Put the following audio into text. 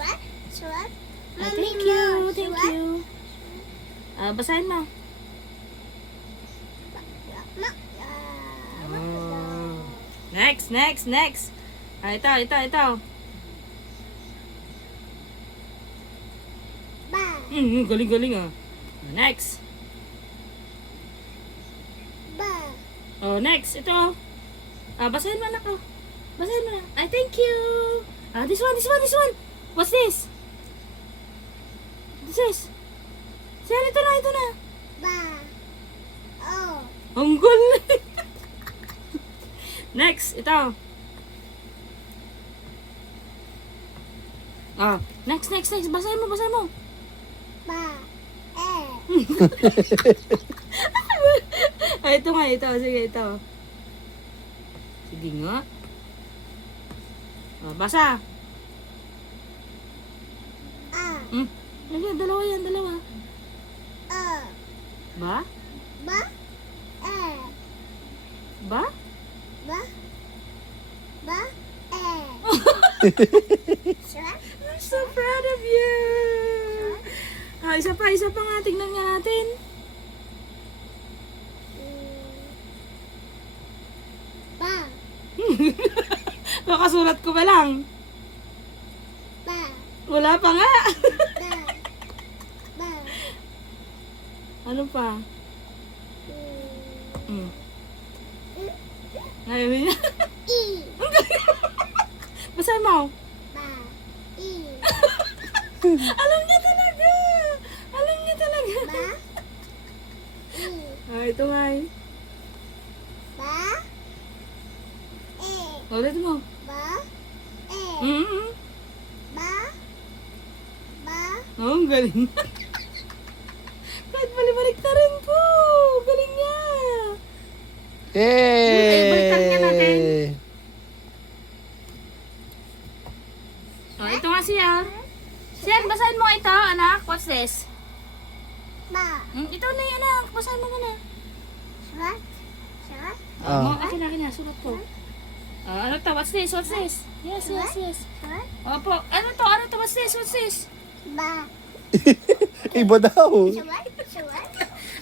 Thank you, thank you. Basahin mo. Oh. Next. Ito. Galing ah. Next. Oh, next. Ito. Basahin mo anak ko. Basahin mo na. Thank you. This one. What's this? Siyan, ito na. Ang galing. Next, ito. Next. Basahin mo. Ito nga, ito. Sige, ito. Sige nga. Basa. Lagyan, dalawa. Ba? I'm so proud of you. Isa pa nga. Tingnan nga natin. Kakasulat ko ba lang? Wala pa nga. Ano pa? Ayaw niya. Basahin mo. Alam niya talaga. Ito nga eh. Ulit mo. Ang galing. Kahit balik na rin po. Galing niya. Baliktad nga natin. Ito nga siya. Siyan, basahin mo ito, anak. What's this? Ito na yan, anak. Basahin mo na. Akin na. Sulat ko. Ano to? What's this? Yes. Opo. Ano to? What's this? Iba daw. What?